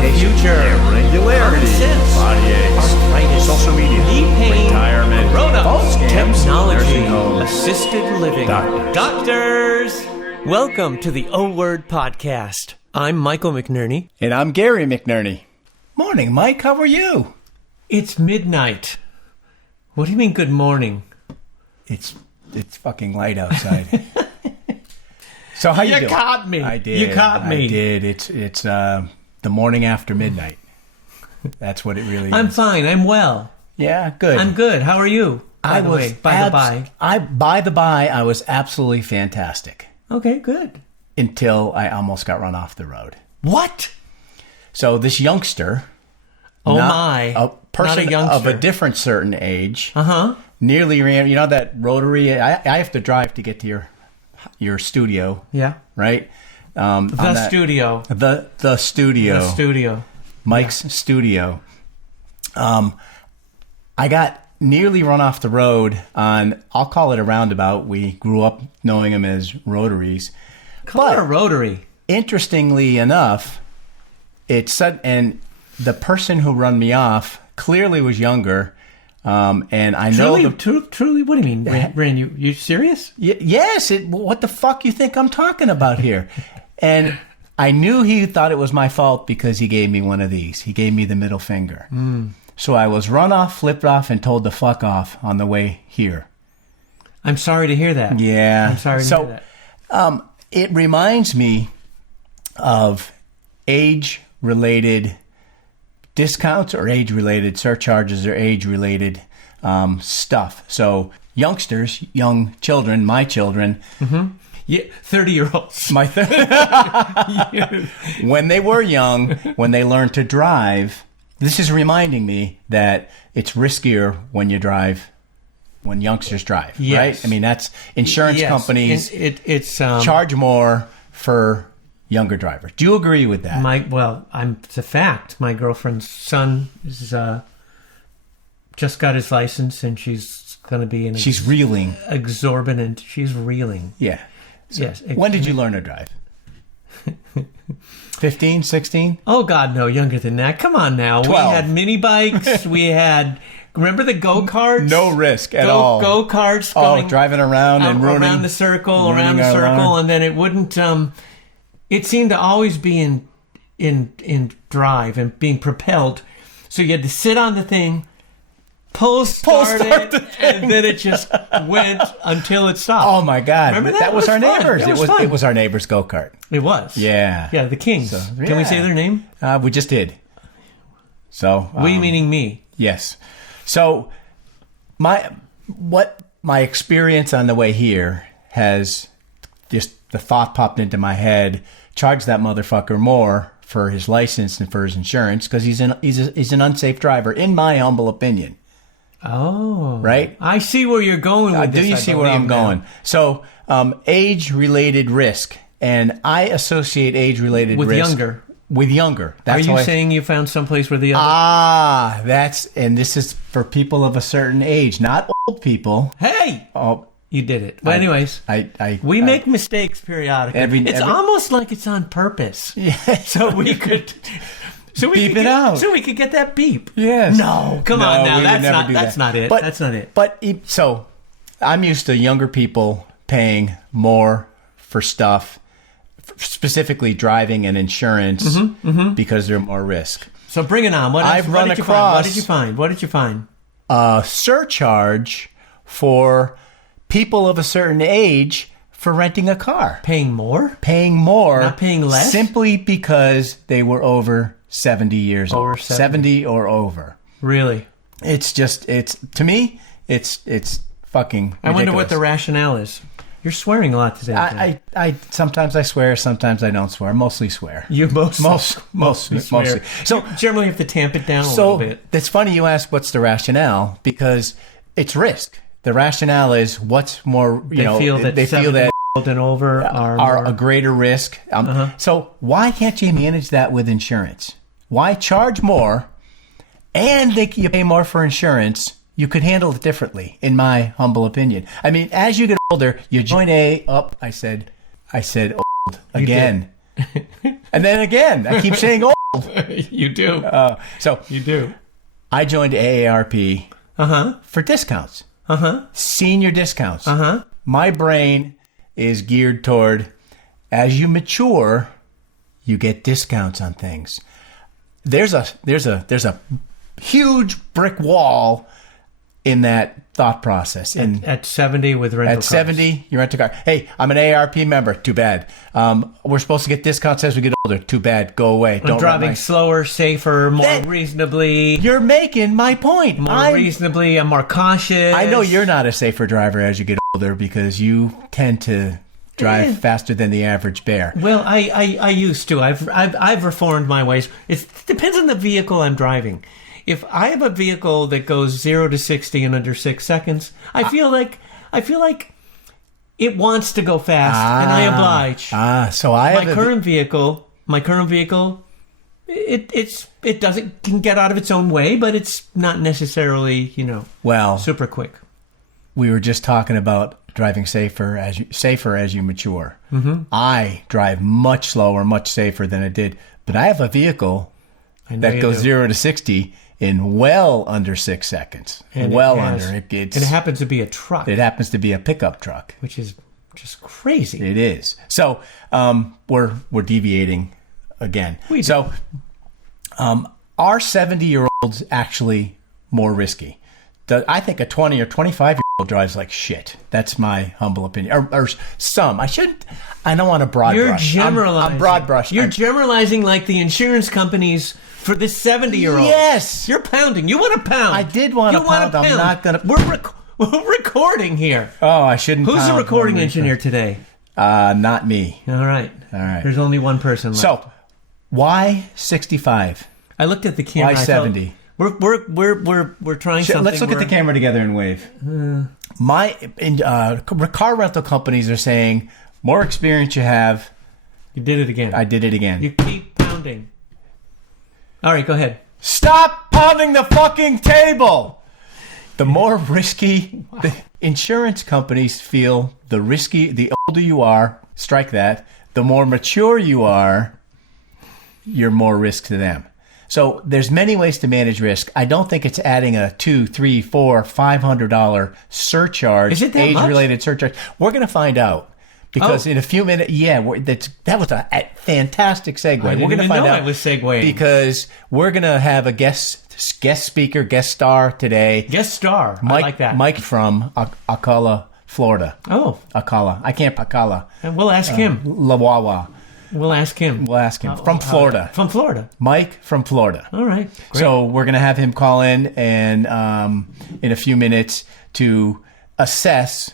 The future. Irregularity. Body aches. Arthritis. Social media. Knee pain. Retirement. Corona. Phone scams. Technology. Nursing homes. Assisted living. Doctors. Welcome to the O Word Podcast. I'm Michael McNerney. And I'm Gary McNerney. Morning, Mike. How are you? It's midnight. What do you mean, good morning? It's fucking light outside. So how you doing? You caught me. I did. You caught me. I did. It's the morning after midnight. That's what it really is. I'm fine. I'm well. Yeah, good. I'm good. How are you? By the way, by the by, I was absolutely fantastic Okay, good. until I almost got run off the road. What? So this youngster, Oh not my. a person Not a youngster. of a different certain age, Uh-huh. nearly ran. You know that rotary? I have to drive to get to your studio, Yeah. right? The studio. The studio. The studio. Mike's studio. I got nearly run off the road on, I'll call it a roundabout. We grew up knowing them as rotaries. Call it a rotary. Interestingly enough, it said, and the person who run me off clearly was younger. And I know Truly, what do you mean? Ran, you serious? yes. What the fuck you think I'm talking about here? And I knew he thought it was my fault because he gave me one of these. He gave me the middle finger. So I was run off, flipped off, and told to fuck off on the way here. I'm sorry to hear that. Yeah. I'm sorry to hear that. It reminds me of age-related discounts or age-related surcharges or age-related stuff. So youngsters, young children, my children, Yeah, 30-year-olds. when they were young, when they learned to drive, this is reminding me that it's riskier when youngsters drive, Yes. right? I mean, that's insurance companies It's charge more for younger drivers. Do you agree with that? it's a fact. My girlfriend's son is just got his license, and she's going to be in. She's reeling. Exorbitant. She's reeling. Yeah. So Yes. when did you learn to drive? 15, 16? Oh God, no, younger than that. Come on now. 12. We had mini bikes. We had. Remember the go-karts? No risk at all. Go-karts. Oh, driving around and ruining. Around the circle, ruining our alarm. and then it wouldn't. It seemed to always be in drive and being propelled. So you had to sit on the thing, pull start it, and then it just went until it stopped. Oh my God! Remember that? That was It our was fun. neighbors. It was fun. It was our neighbors' go kart. It was. Yeah. Yeah, the Kings. So, Can we say their name? We just did. So We meaning me. yes. So my experience on the way here has just the thought popped into my head. Charge that motherfucker more for his license and for his insurance because he's an unsafe driver, in my humble opinion. Oh, Right? I see where you're going with this. Do you see where I'm going? So age-related risk, and I associate age-related With risk younger. with younger. That's Are you why saying you found someplace where the other? and this is for people of a certain age, not old people. Hey, Oh, you did it. But anyways, we make mistakes periodically. It's almost like it's on purpose. Yeah. So we could. Beep it out. So we could get that beep. Yes. No, come on now. we would That's never not. do That's that. not it. But, That's not it. So I'm used to younger people paying more for stuff, specifically driving and insurance, because they're more risk. So bring it on. What did you find? What did you find? A surcharge for people of a certain age for renting a car. Paying more? Paying more. Not paying less? Simply because they were over 70 years old. Over 70. or over. Really? To me, it's fucking ridiculous. I wonder what the rationale is. You're swearing a lot today. I sometimes I swear, sometimes I don't swear. Mostly swear. You Mostly. swear. So you generally have to tamp it down a little bit. It's funny you ask what's the rationale, because it's risk. The rationale is what's more, They feel that and over are a greater risk. So why can't you manage that with insurance? Why charge more and you pay more for insurance? You could handle it differently, in my humble opinion. I mean, as you get older, you join I said old again. And then again, I keep saying old. You do. So You do. I joined AARP for discounts. Senior discounts. My brain is geared toward, as you mature, you get discounts on things. There's a huge brick wall in that thought process. At 70 with rental cars. At 70, you rent a car. Hey, I'm an AARP member. Too bad. We're supposed to get discounts as we get older. Too bad. Go away. I'm driving slower, safer, more reasonably. You're making my point. Reasonably. I'm more cautious. I know you're not a safer driver as you get older because you tend to drive faster than the average bear. Well, I used to. I've reformed my ways. It depends on the vehicle I'm driving. If I have a vehicle that goes 0 to 60 in under 6 seconds, I feel like it wants to go fast, and I oblige. So I my current vehicle, it doesn't can get out of its own way, but it's not necessarily super quick. We were just talking about driving safer as you mature. I drive much slower, much safer than I did, but I have a vehicle that goes 0 to 60 in well under 6 seconds. And under. It happens to be a truck. It happens to be a pickup truck, which is just crazy. It is. So we're deviating again. So are 70-year-olds actually more risky? I think a 20 or 25-year-old drives like shit. That's my humble opinion. Or some. I don't want to broad brush. You're generalizing. I'm broad brush. You're generalizing like the insurance companies for this 70-year-old. Yes. You're pounding. You want to pound. I did want to pound. I'm not going to. We're recording here. Oh, I shouldn't. Who's the recording engineer today? Not me. All right. There's only one person left. So, why 65? I looked at the camera. Why 70? We're trying something. Let's look at the camera together and wave. Car rental companies are saying, more experience you have. You did it again. I did it again. You keep pounding. All right, go ahead. Stop pounding the fucking table. The more risky, the insurance companies feel the older you are, strike that, the more mature you are, you're more risk to them. So there's many ways to manage risk. I don't think it's adding a $200, $300, $400, $500 surcharge. Is it that age-related surcharge? We're going to find out. Because in a few minutes, that was a fantastic segue. I didn't even know I was segueing. Because we're going to have a guest speaker, guest star today. Guest star. Mike, I like that. Mike from Ocala, Florida. Oh. Ocala. I can't Ocala. And we'll ask him. La Wawa. We'll ask him. From Florida. From Florida. Mike from Florida. All right. Great. So we're going to have him call in and in a few minutes to assess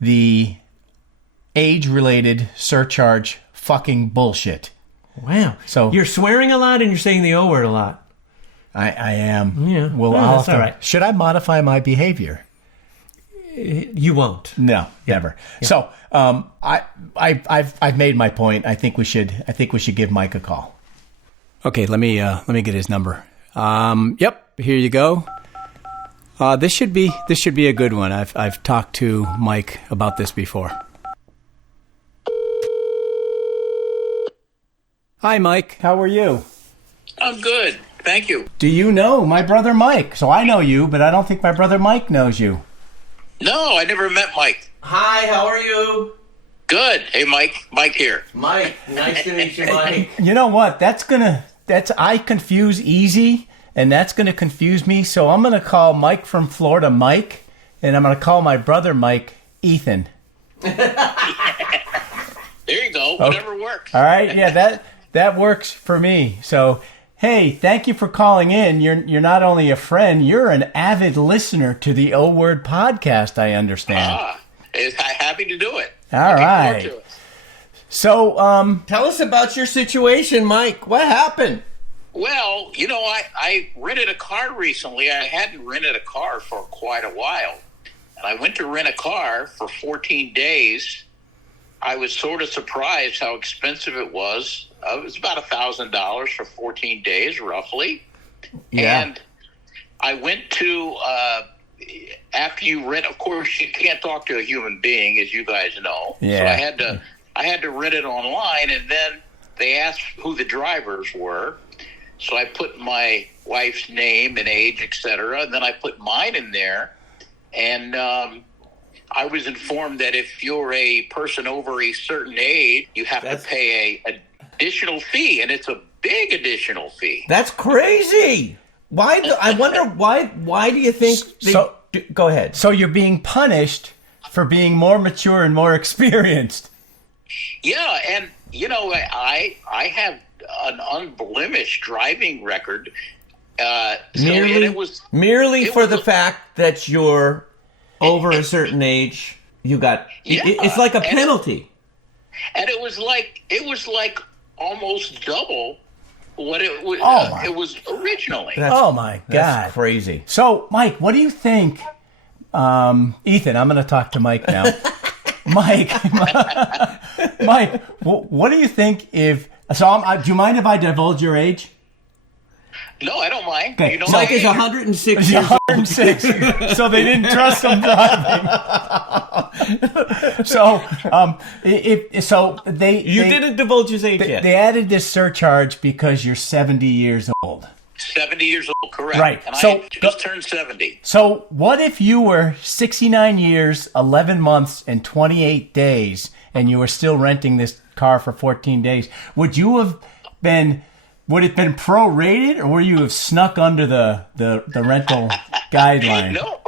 the age-related surcharge fucking bullshit. Wow. So you're swearing a lot and you're saying the O word a lot. I am. Yeah. Well, that's all right. Should I modify my behavior? You won't. No, never. Yeah. So I've made my point. I think we should give Mike a call. Okay, let me get his number. Yep, here you go. This should be a good one. I've talked to Mike about this before. Hi, Mike. How are you? I'm good. Thank you. Do you know my brother Mike? So I know you, but I don't think my brother Mike knows you. No, I never met Mike. Hi, how are you? Good. Hey, Mike. Mike here. Mike, nice to meet you, Mike. You know what? I confuse easy, and that's going to confuse me. So I'm going to call Mike from Florida Mike, and I'm going to call my brother Mike Ethan. There you go. Whatever works. All right. Yeah, that works for me. So, hey, thank you for calling in. You're not only a friend, you're an avid listener to the O Word podcast, I understand. I'm happy to do it. All right. To it. So, tell us about your situation, Mike. What happened? Well, I rented a car recently. I hadn't rented a car for quite a while. And I went to rent a car for 14 days. I was sort of surprised how expensive it was. It was about $1,000 for 14 days, roughly. Yeah. And I went to, after you rent, of course, you can't talk to a human being, as you guys know. Yeah. So I had to rent it online, and then they asked who the drivers were. So I put my wife's name and age, etc., and then I put mine in there. And I was informed that if you're a person over a certain age, you have to pay a additional fee, and it's a big additional fee. That's crazy. I wonder why do you think go ahead. So you're being punished for being more mature and more experienced. Yeah, and I have an unblemished driving record. Merely for the fact that you're over a certain age, you got it's like a penalty. And it was like almost double what it was. It was originally. Oh my God, that's crazy. So, Mike, what do you think? Ethan, I'm going to talk to Mike now. Mike, what do you think if? So, do you mind if I divulge your age? No, I don't mind. Okay. Mike is 106 years 106. So they didn't trust him driving. You didn't divulge his age yet. They added this surcharge because you're 70 years old. 70 years old, correct. Right. And I just turned 70. So what if you were 69 years, 11 months, and 28 days, and you were still renting this car for 14 days? Would it have been prorated, or would you have snuck under the rental guideline? No,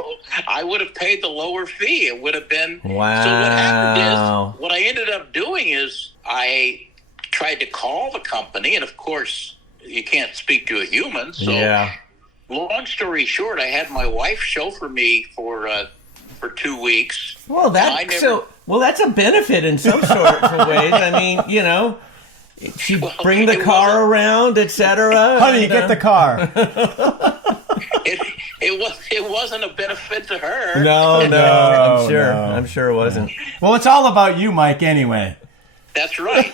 I would have paid the lower fee. It would have been. Wow. So what happened is, what I ended up doing is I tried to call the company, and of course, you can't speak to a human. So, long story short, I had my wife chauffeur me for 2 weeks. Well, that's a benefit in some sort of ways. I mean, she'd bring the car around, etc. Honey, get the car. It wasn't a benefit to her. No, I'm sure it wasn't. Well, it's all about you, Mike, anyway. That's right.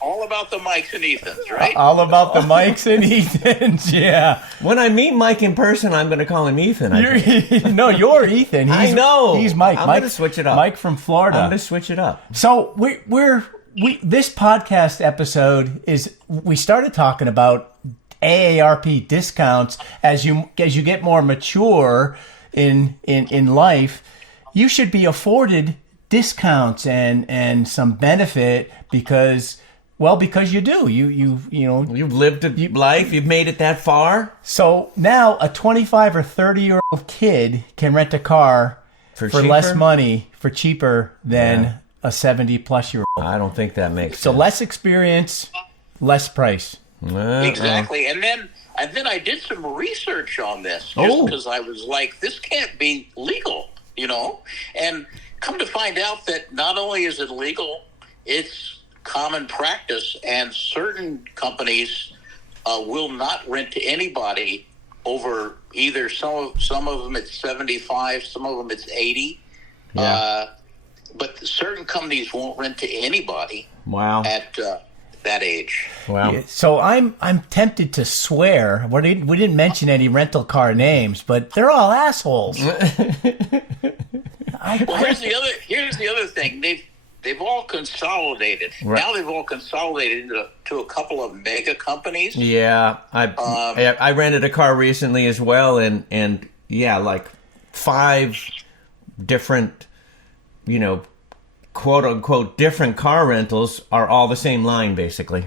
all about the Mikes and Ethans, right? All about the Mikes and Ethans, yeah. When I meet Mike in person, I'm going to call him Ethan. You're Ethan. I know. He's Mike. I'm going to switch it up. Mike from Florida. I'm going to switch it up. So this podcast episode we started talking about AARP discounts as you get more mature in life. You should be afforded discounts and some benefit because you do. You've lived a life. You've made it that far. So now a 25 or 30-year-old kid can rent a car for less money, for cheaper than a 70-plus-year-old. I don't think that makes sense. So less experience, less price. Exactly. And then I did some research on this just because I was like, this can't be legal, And come to find out that not only is it legal, it's common practice, and certain companies will not rent to anybody over either some of them it's 75, some of them it's 80. Yeah. But certain companies won't rent to anybody. Wow. At that age. Wow. Yeah, so I'm tempted to swear. We didn't mention any rental car names, but they're all assholes. Here's the other thing. They've all consolidated. Right. Now they've all consolidated to a couple of mega companies. Yeah, I rented a car recently as well, and like 5 different, quote unquote different car rentals are all the same line basically.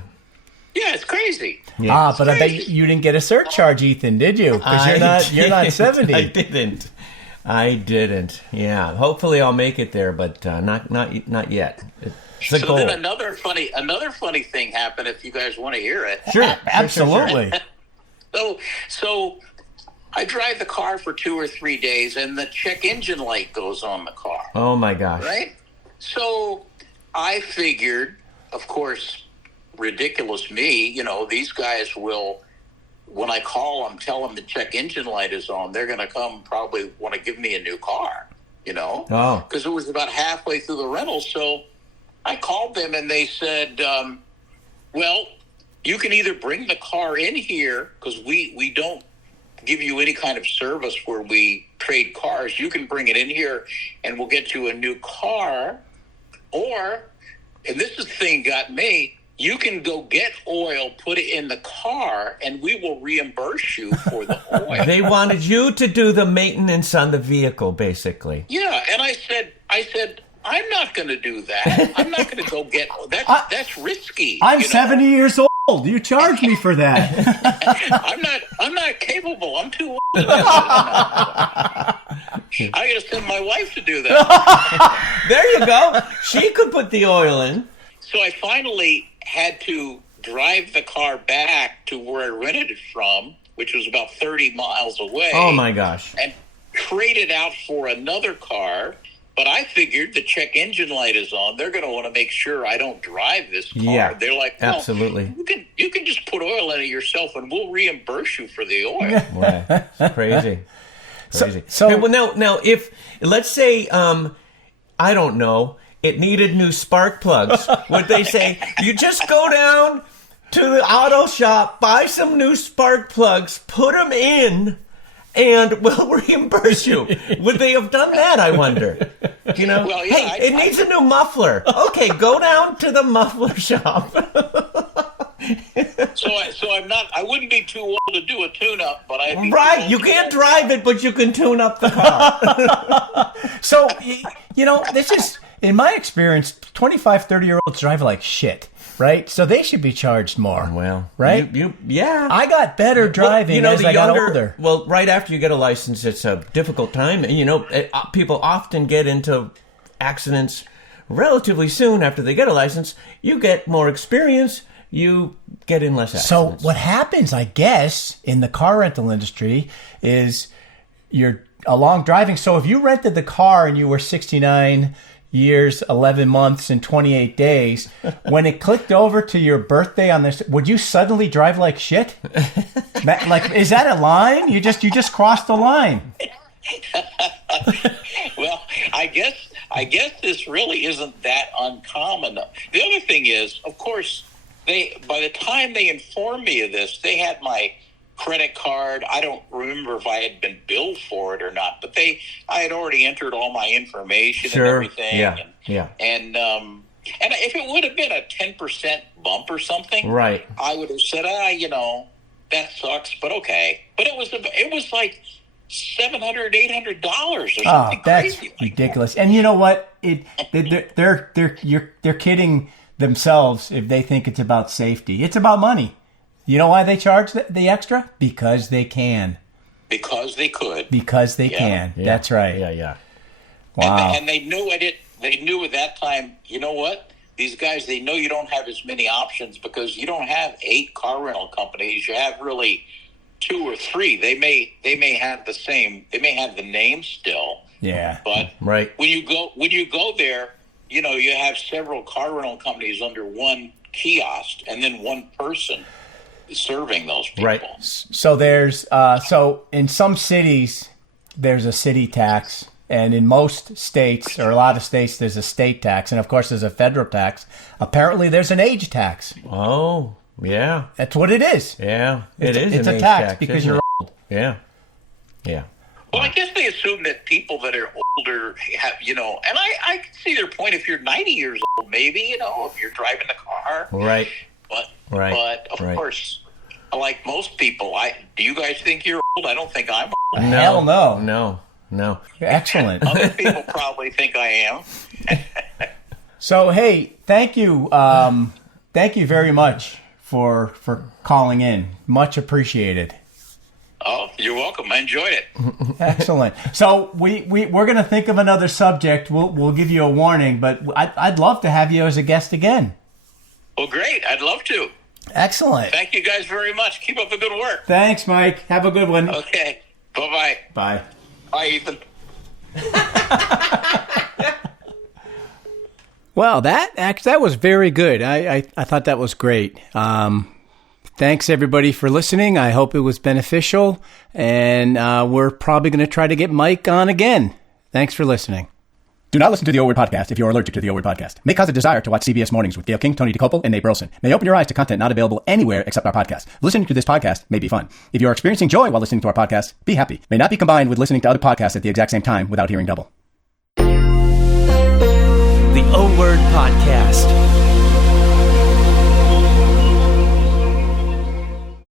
Yeah, it's crazy. Yeah. But I bet you didn't get a surcharge, Ethan, did you? Because you're not 70. I didn't. Yeah. Hopefully I'll make it there, but not yet. It's a goal. Then another funny thing happened. If you guys want to hear it, sure, absolutely. So I drive the car for 2 or 3 days, and the check engine light goes on the car. Oh my gosh! Right. So I figured, of course, ridiculous me. These guys will. When I call them, tell them the check engine light is on, they're going to come probably want to give me a new car, because it was about halfway through the rental. So I called them and they said, well, you can either bring the car in here because we don't give you any kind of service where we trade cars. You can bring it in here and we'll get you a new car, or and this is the thing got me, you can go get oil, put it in the car, and we will reimburse you for the oil. They wanted you to do the maintenance on the vehicle, basically. Yeah, and I said, I'm not going to do that. I'm not going to go get that's risky. I'm 70 years old. You charge me for that. I'm not capable. I'm too old. I got to send my wife to do that. There you go. She could put the oil in. So I finally had to drive the car back to where I rented it from, which was about 30 miles away. Oh my gosh. And trade it out for another car. But I figured the check engine light is on. They're going to want to make sure I don't drive this car. Yeah, they're like, well, absolutely. You can just put oil in it yourself, and we'll reimburse you for the oil. Wow, it's crazy. Crazy. So hey, well, now, if let's say, I don't know, it needed new spark plugs, would they say you just go down to the auto shop, buy some new spark plugs, put them in, and we'll reimburse you? Would they have done that, I wonder? You know, well, yeah, hey, it needs a new muffler. Okay, go down to the muffler shop. So I wouldn't be too old to do a tune-up, but I'd be Right, you can't drive it, but you can tune up the car. So, you know, this is, in my experience, 25, 30-year-olds drive like shit, right? So they should be charged more. Well, right? Yeah. I got better driving as I got older. Well, right after you get a license, it's a difficult time. And, you know, people often get into accidents relatively soon after they get a license. You get more experience. You get in less accidents. So what happens, I guess, in the car rental industry is you're along driving. So if you rented the car and you were 69 years, 11 months, and 28 days, when it clicked over to your birthday on this, would you suddenly drive like shit? Like, is that a line? You just crossed the line. Well, I guess this really isn't that uncommon. The other thing is, of course, by the time they informed me of this, they had my credit card. I don't remember if I had been billed for it or not, but I had already entered all my information and everything. Yeah. And if it would have been a 10% bump or something, right, I would have said, that sucks, but okay. But it was like $700, $800 or something. Oh, that's crazy ridiculous. And you know what? They're kidding themselves if they think it's about safety. It's about money. You know why they charge the extra? Because they can. Because they could. Because they can. Yeah. That's right. Yeah. Wow. And they knew it. They knew at that time, you know what? These guys, they know you don't have as many options because you don't have 8 car rental companies. You have really 2 or 3. They may have the same. They may have the name still. Yeah. But right. when you go there, you know, you have several car rental companies under one kiosk and then one person serving those people. Right. So there's so in some cities there's a city tax, and in most states or a lot of states there's a state tax, and of course there's a federal tax. Apparently there's an age tax. Oh, yeah. That's what it is. Yeah, it's an a age tax because you're old. Yeah. Well, I guess they assume that people that are older have, you know, and I can see their point. If you're 90 years old, maybe, you know, if you're driving the car. Right. But of course, like most people, do you guys think you're old? I don't think I'm old. No, hell no. Excellent. Other people probably think I am. So, hey, thank you. Thank you very much for calling in. Much appreciated. Oh, you're welcome. I enjoyed it. Excellent. So we're going to think of another subject. We'll give you a warning, but I'd love to have you as a guest again. Well, great. I'd love to. Excellent. Thank you guys very much. Keep up the good work. Thanks, Mike. Have a good one. Okay. Bye-bye. Bye. Bye, Ethan. Well, that was very good. I thought that was great. Thanks, everybody, for listening. I hope it was beneficial, and we're probably going to try to get Mike on again. Thanks for listening. Do not listen to the O Word Podcast if you are allergic to the O Word Podcast. May cause a desire to watch CBS Mornings with Gail King, Tony DeCopel, and Nate Burleson. May open your eyes to content not available anywhere except our podcast. Listening to this podcast may be fun. If you are experiencing joy while listening to our podcast, be happy. May not be combined with listening to other podcasts at the exact same time without hearing double. The O Word Podcast.